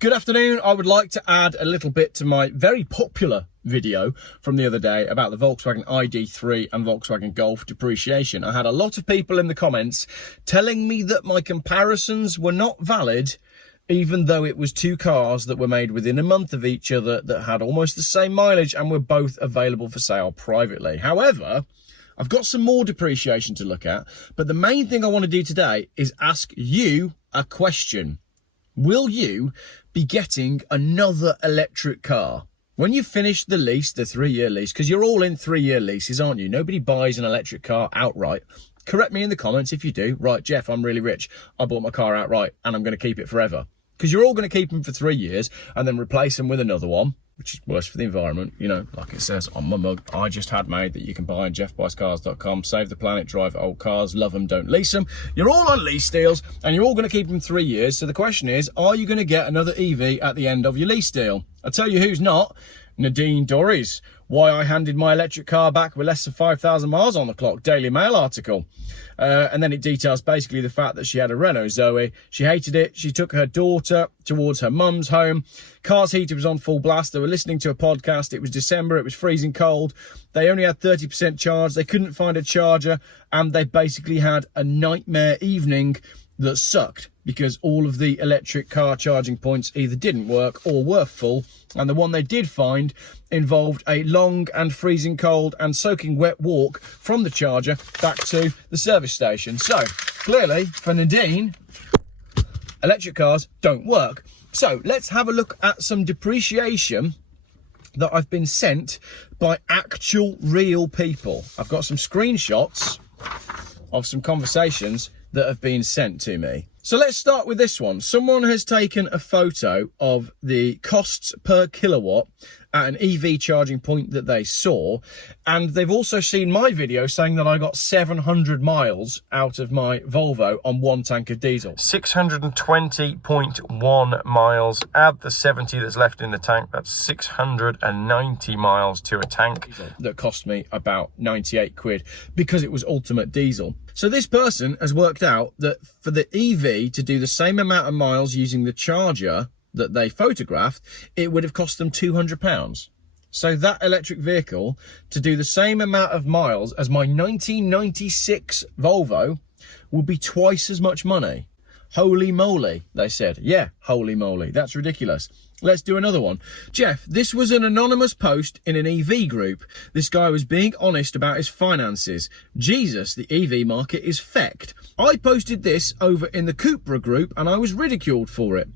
Good afternoon. I would like to add a little bit to my very popular video from the other day about the Volkswagen ID3 and Volkswagen Golf depreciation. I had a lot of people in the comments telling me that my comparisons were not valid, even though it was two cars that were made within a month of each other that had almost the same mileage and were both available for sale privately. However, I've got some more depreciation to look at, but the main thing I want to do today is ask you a question. Will you be getting another electric car? When you finish the lease, the 3-year lease, because you're all in 3-year leases, aren't you? Nobody buys an electric car outright. Correct me in the comments if you do. Right, Geoff, I'm really rich. I bought my car outright and I'm going to keep it forever. Because you're all going to keep them for 3 years and then replace them with another one, which is worse for the environment. You know, like it says on my mug, I just had made that you can buy on geoffbuyscars.com. Save the planet, drive old cars, love them, don't lease them. You're all on lease deals and you're all going to keep them 3 years. So the question is, are you going to get another EV at the end of your lease deal? I'll tell you who's not. Nadine Dorries. Why I handed my electric car back with less than 5,000 miles on the clock. Daily Mail article. And then it details basically the fact that she had a Renault Zoe. She hated it. She took her daughter towards her mum's home. Car's heater was on full blast. They were listening to a podcast. It was December. It was freezing cold. They only had 30% charge. They couldn't find a charger. And they basically had a nightmare evening that sucked because all of the electric car charging points either didn't work or were full. And the one they did find involved a long and freezing cold and soaking wet walk from the charger back to the service station. So clearly for Nadine, electric cars don't work. So let's have a look at some depreciation that I've been sent by actual real people. I've got some screenshots of some conversations that have been sent to me. So let's start with this one. Someone has taken a photo of the costs per kilowatt at an EV charging point that they saw, and they've also seen my video saying that I got 700 miles out of my Volvo on one tank of diesel. 620.1 miles. Add the 70 that's left in the tank, that's 690 miles to a tank. That cost me about 98 quid because it was ultimate diesel. So this person has worked out that for the EV to do the same amount of miles using the charger that they photographed, it would have cost them £200. So that electric vehicle, to do the same amount of miles as my 1996 Volvo, will be twice as much money. Holy moly, they said. Yeah, holy moly, that's ridiculous. Let's do another one. Geoff, this was an anonymous post in an EV group. This guy was being honest about his finances. Jesus, the EV market is fecked. I posted this over in the Cupra group and I was ridiculed for it.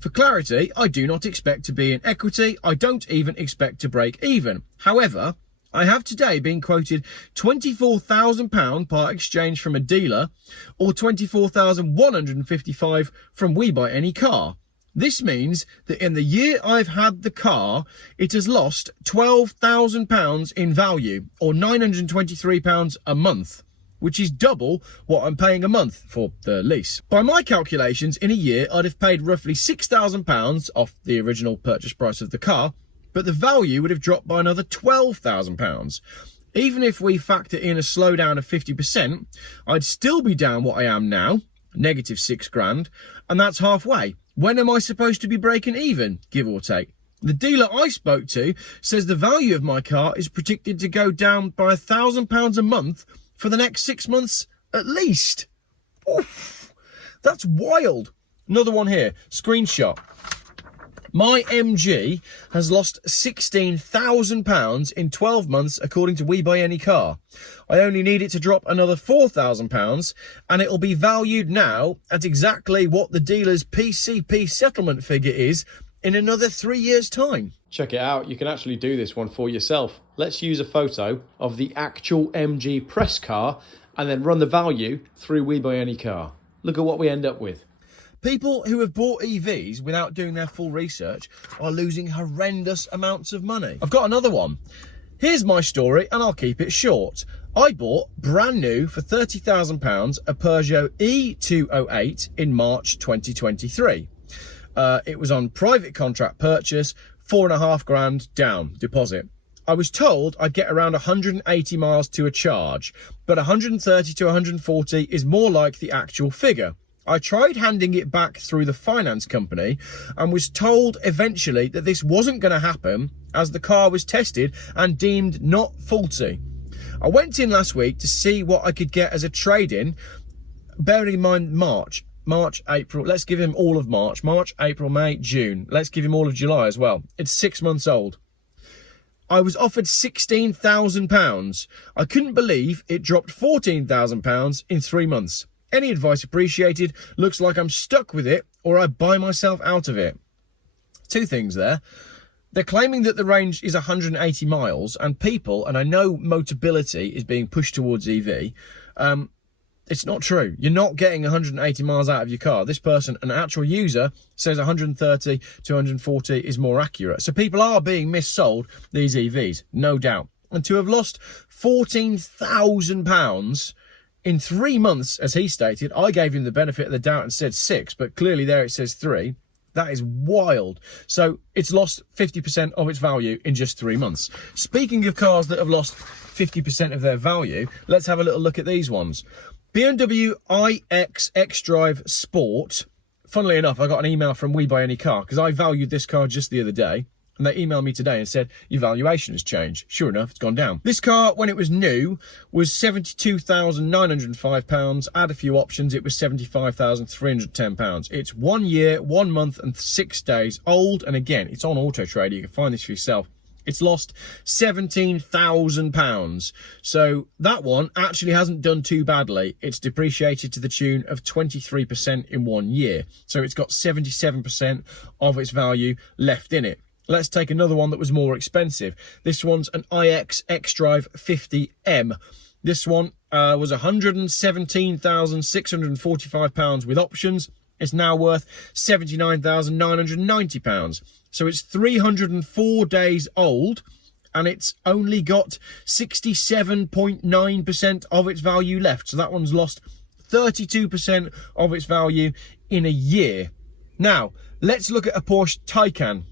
For clarity, I do not expect to be in equity. I don't even expect to break even. However, I have today been quoted £24,000 part exchange from a dealer or £24,155 from We Buy Any Car. This means that in the year I've had the car, it has lost £12,000 in value or £923 a month, which is double what I'm paying a month for the lease. By my calculations, in a year, I'd have paid roughly £6,000 off the original purchase price of the car, but the value would have dropped by another £12,000. Even if we factor in a slowdown of 50%, I'd still be down what I am now, negative £6,000, and that's halfway. When am I supposed to be breaking even, give or take? The dealer I spoke to says the value of my car is predicted to go down by £1,000 a month for the next 6 months at least. Oof, that's wild. Another one here, screenshot. My MG has lost £16,000 in 12 months according to We Buy Any Car. I only need it to drop another £4,000 and it'll be valued now at exactly what the dealer's PCP settlement figure is in another 3 years' time. Check it out, you can actually do this one for yourself. Let's use a photo of the actual MG press car and then run the value through We Buy Any Car. Look at what we end up with. People who have bought EVs without doing their full research are losing horrendous amounts of money. I've got another one. Here's my story and I'll keep it short. I bought brand new for £30,000 a Peugeot E208 in March 2023. It was on private contract purchase, £4,500 down deposit. I was told I'd get around 180 miles to a charge, but 130 to 140 is more like the actual figure. I tried handing it back through the finance company and was told eventually that this wasn't going to happen as the car was tested and deemed not faulty. I went in last week to see what I could get as a trade-in, bearing in mind March, April, let's give him all of March, April, May, June. Let's give him all of July as well. It's 6 months old. I was offered £16,000. I couldn't believe it dropped £14,000 in 3 months. Any advice appreciated. Looks like I'm stuck with it or I buy myself out of it. Two things there. They're claiming that the range is 180 miles and people, and I know Motability is being pushed towards EV, it's not true. You're not getting 180 miles out of your car. This person, an actual user, says 130 to 140 is more accurate. So people are being missold these EVs, no doubt. And to have lost £14,000 in 3 months, as he stated, I gave him the benefit of the doubt and said 6, but clearly there it says 3. That is wild. So it's lost 50% of its value in just 3 months. Speaking of cars that have lost 50% of their value, let's have a little look at these ones. BMW iX xDrive Sport. Funnily enough, I got an email from We Buy Any Car because I valued this car just the other day. And they emailed me today and said, your valuation has changed. Sure enough, it's gone down. This car, when it was new, was £72,905. Add a few options, it was £75,310. It's 1 year, 1 month and 6 days old. And again, it's on Auto Trader. You can find this for yourself. It's lost £17,000. So that one actually hasn't done too badly. It's depreciated to the tune of 23% in 1 year. So it's got 77% of its value left in it. Let's take another one that was more expensive. This one's an iX xDrive 50M. This one was £117,645 with options. It's now worth £79,990. So it's 304 days old and it's only got 67.9% of its value left. So that one's lost 32% of its value in a year. Now, let's look at a Porsche Taycan.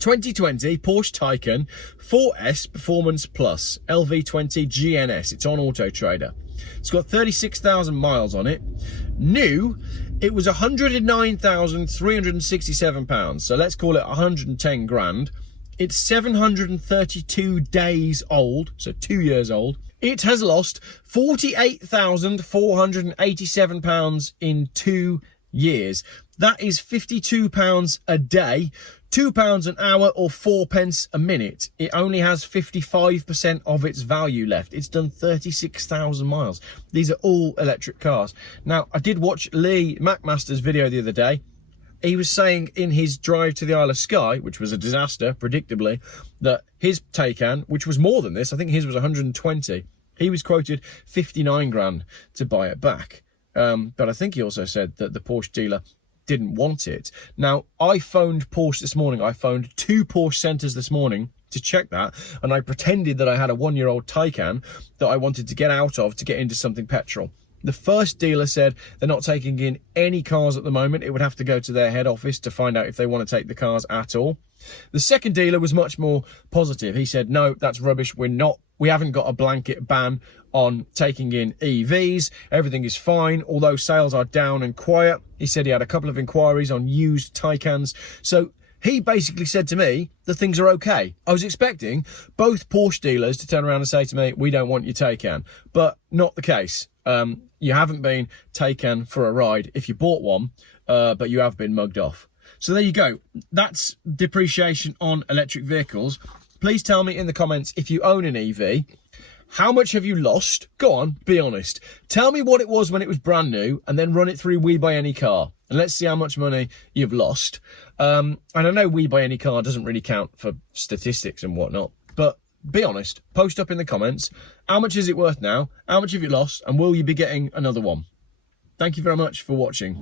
2020 Porsche Taycan 4S Performance Plus LV20 GNS. It's on Auto Trader. It's got 36,000 miles on it. New, it was £109,367. So let's call it 110 grand. It's 732 days old, so 2 years old. It has lost £48,487 in 2 years. That is £52 a day, £2 an hour or 4 pence a minute. It only has 55% of its value left. It's done 36,000 miles. These are all electric cars. Now, I did watch Lee McMaster's video the other day. He was saying in his drive to the Isle of Skye, which was a disaster, predictably, that his Taycan, which was more than this, I think his was 120, he was quoted 59 grand to buy it back. But I think he also said that the Porsche dealer didn't want it. Now, I phoned Porsche this morning. I phoned 2 Porsche centres this morning to check that, and I pretended that I had a 1-year-old Taycan that I wanted to get out of to get into something petrol. The first dealer said they're not taking in any cars at the moment. It would have to go to their head office to find out if they want to take the cars at all. The second dealer was much more positive. He said, no, that's rubbish. We haven't got a blanket ban on taking in EVs. Everything is fine, although sales are down and quiet. He said he had a couple of inquiries on used Taycans. So he basically said to me that things are okay. I was expecting both Porsche dealers to turn around and say to me, we don't want your Taycan, but not the case. You haven't been taken for a ride if you bought one, but you have been mugged off. So there you go. That's depreciation on electric vehicles. Please tell me in the comments if you own an EV. How much have you lost? Go on, be honest. Tell me what it was when it was brand new and then run it through We Buy Any Car. And let's see how much money you've lost. And I know We Buy Any Car doesn't really count for statistics and whatnot, but be honest. Post up in the comments. How much is it worth now? How much have you lost? And will you be getting another one? Thank you very much for watching.